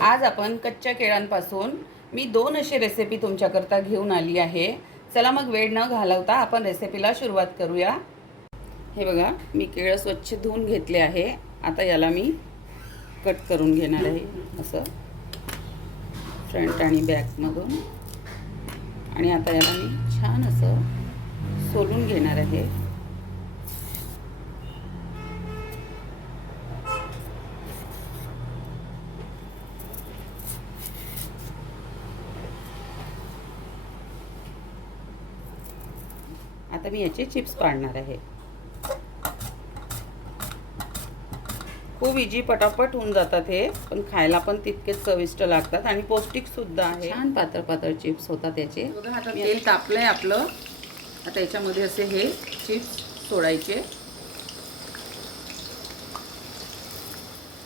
आज आपण कच्च्या केळांपासून मी 2 अशी रेसिपी तुमच्याकरता घेऊन आली आहे। चला मग वेळ न घालवता आपण रेसिपीला सुरुवात करूया। हे बघा, मी केळं स्वच्छ धुवून घेतले आहे। आता याला मी कट करून घेणार आहे, असं फ्रंट आणि बॅक मधून। आणि आता याला मी छान असं सोलून घेणार आहे। आता मी याचे चिप्स पाडणार आहे। खूप इजी, पटापट होऊन जातात हे, पण खायला पण तितकेच चविष्ट लागतात आणि पौष्टिक सुद्धा आहे। छान पातळ पातळ चिप्स होतात याचे। बघा, आता तेल तापलंय आपलं। आता याच्यामध्ये असे हे चिप्स सोडायचे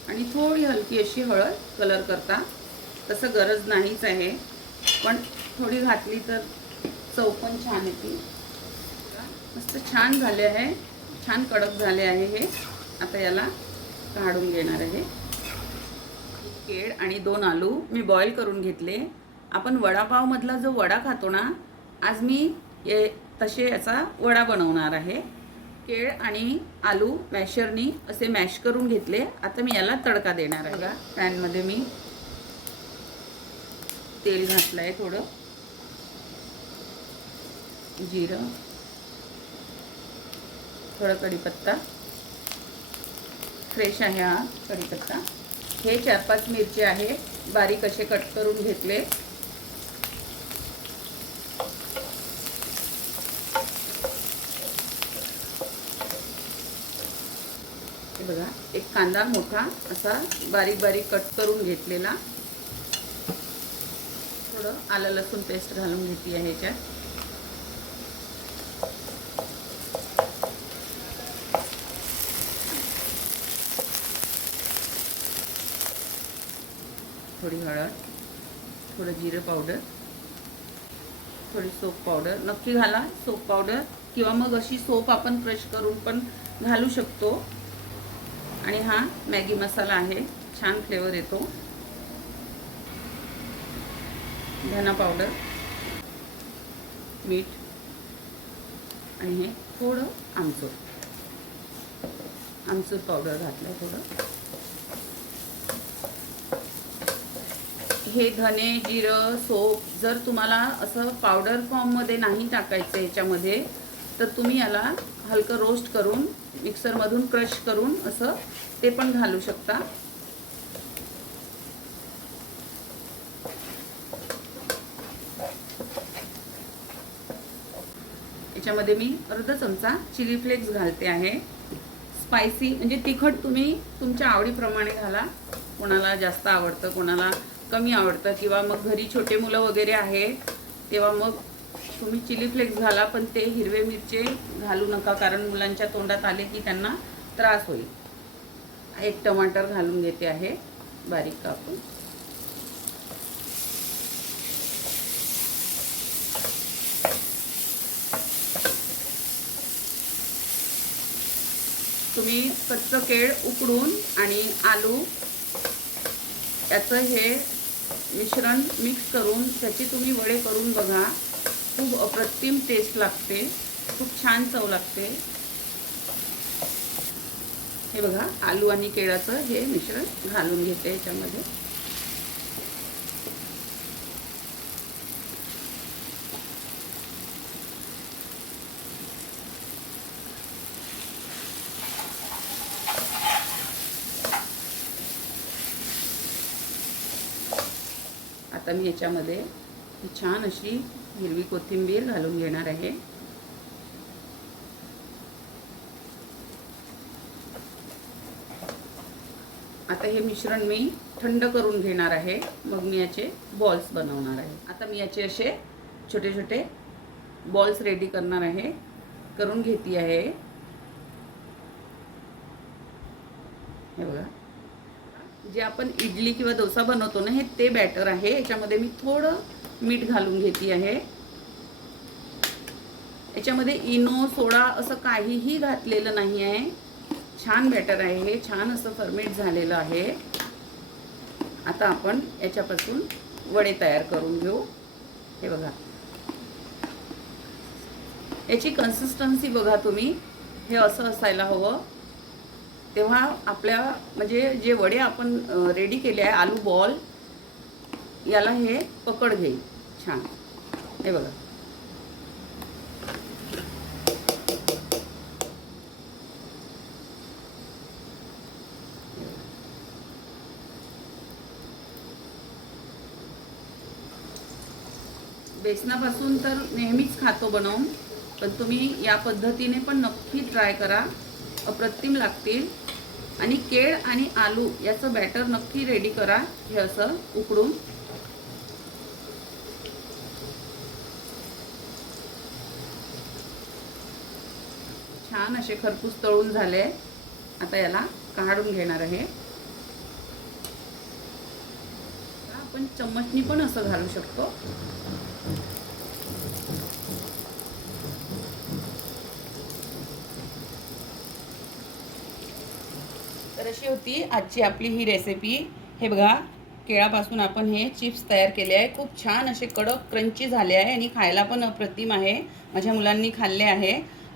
आणि थोडी हलकी अशी हळद कलर करता। तसं गरज नाहीच आहे, पण थोडी घातली तर चव पण छान येते। मस्त छान झाले आहे, छान कडक झाले आहे हे। आता याला काढून घेणार आहे। केळ आणि 2 आलू मी बॉईल करून घेतले। आपण वडापाव मधला जो वडा खातो ना, आज मी तसे याचा वडा बनवणार आहे। केळ आणि आलू मॅशरनी असे मॅश करून घेतले। आता मी याला तडका देणार आहे। पॅन मध्ये मी तेल घातलंय, थोडं जिरं, थोडा कढीपत्ता, फ्रेश आहे हा कढीपत्ता। हे 4-5 मिरची आहे, बारीक असे कट करून घेतले। हे बघा, एक कांदा मोठा असा बारीक बारीक कट करून घेतलेला। थोडं आलं लसूण पेस्ट घालून घेतली आहे ह्याच्यात। थोडी हळद, थोडं जिरं पावडर, थोडी सोप पावडर नक्की घाला, सोप पावडर, किंवा मग अशी सोप आपण क्रश करून पण घालू शकतो। आणि हा मॅगी मसाला आहे, छान फ्लेवर येतो। धना पावडर, मीठ आणि हे थोडं आमचूर पावडर घातलं थोडं। हे धने, जिरं, सोप जर तुम्हाला असं पावडर फॉर्म मध्ये नाही टाकायचं याच्यामध्ये, तर तुम्ही याला हलकं रोस्ट करून मिक्सर मधून क्रश करून असं ते पण घालू शकता। याच्यामध्ये मी अर्धा चमचा चिली फ्लेक्स घालते आहे। स्पायसी म्हणजे तिखट तुम्ही तुमच्या आवडीप्रमाणे घाला। कोणाला जास्त आवडतं, कोणाला कमी आवडतं, किंवा मग घरी छोटे मुलं वगैरे आहे तेव्हा मग तुम्ही चिली फ्लेक्स घाला, पण ते हिरवे मिरचे घालू नका, कारण मुलांच्या तोंडात आले की त्यांना त्रास होईल। एक टमाटर घालून घेते आहे बारीक कापून। तुम्ही कच्चं केळ उकडून आणि आलू याचं हे मिश्रण मिक्स करून त्याची तुम्ही वडे करून बघा, खूप अप्रतिम टेस्ट लागते, खूप छान चव लागते। हे बघा, आलू आणि केळाचं हे मिश्रण घालून घेते याच्यामध्ये। आता मी याच्यामध्ये छान अशी हिरवी कोथिंबीर घालून घेणार आहे। आता हे मिश्रण मी थंड करून घेणार आहे, मग मी याचे बॉल्स बनवणार आहे। आता मी याचे असे छोटे छोटे बॉल्स रेडी करणार आहे, करून घेतली आहे। हे बघा, जे आपण इडली किंवा डोसा बनवतो ना, हे ते बॅटर आहे। याच्यामध्ये मी थोडं मीठ घालून घेतली आहे। याच्यामध्ये इनो, सोडा असं काहीही घातलेलं नाही आहे। छान बॅटर आहे हे, छान असं फर्मेंट झालेलं आहे। आता आपण याच्यापासून वडे तयार करून घेऊ. हे बघा, याची कन्सिस्टन्सी बघा तुम्ही, हे असं असायला हवं. तेव्हा आपल्या म्हणजे जे वडे आपण रेडी केले आहे आलू बॉल, याला हे पकड घेईल छान. हे बघा, बेसनापासून तर नेहमीच खातो बनवून, पण तुम्ही या पद्धतीने पण नक्की ट्राय करा, अप्रतिम लागतील. आणि केळ आणि आलू याचं बॅटर नक्की रेडी करा, हे असं उकडून. छान असे खरपूस तळून झाले. आता याला काढून घेणार आहे. आपण चम्मचनी पण असं घालू शकतो. तर अशी होती आजची आपली ही रेसिपी. हे बघा, केळापासून आपण हे चिप्स तयार केले आहे. खूप छान असे कडक क्रंची झाले आहे आणि खायला पण अप्रतिम आहे. माझ्या मुलांनी खाल्ले आहे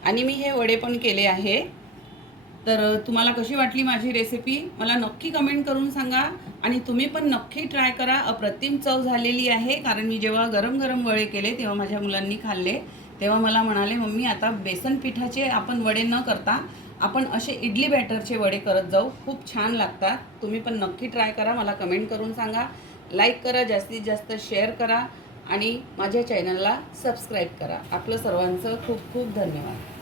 आणि मी हे वडे पण केले आहे. तर तुम्हाला कशी वाटली माझी रेसिपी मला नक्की कमेंट करून सांगा. आणि तुम्ही पण नक्की ट्राय करा, अप्रतिम चव झालेली आहे. कारण मी जेव्हा गरम गरम वडे केले तेव्हा माझ्या मुलांनी खाल्ले. तेव्हा मला म्हणाले, मम्मी आता बेसन पिठाचे आपण वडे न करता आपण असे इडली बॅटरचे वडे करत जाऊ, खूप छान लागतात. तुम्ही पण नक्की ट्राय करा, मला कमेंट करून सांगा. लाईक करा, जास्तीत जास्त शेअर करा आणि माझ्या चॅनलला सबस्क्राईब करा. आपलं सर्वांचं खूप खूप धन्यवाद.